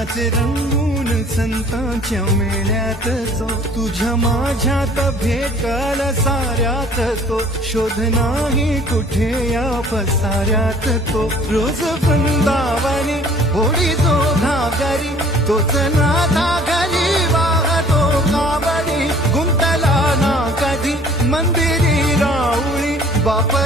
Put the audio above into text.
रंगाचे रंगून संतांच्या मेळ्यात तो तुझ्या माझ्यात भेटल साऱ्यात तो शोध नाही कुठे या पसाऱ्यात तो रोज वृंदावनी होडी जो घागरी तोच नाथा घरी वाहतो कावडी गुंतला ना कधी मंदिरी राऊळी बाप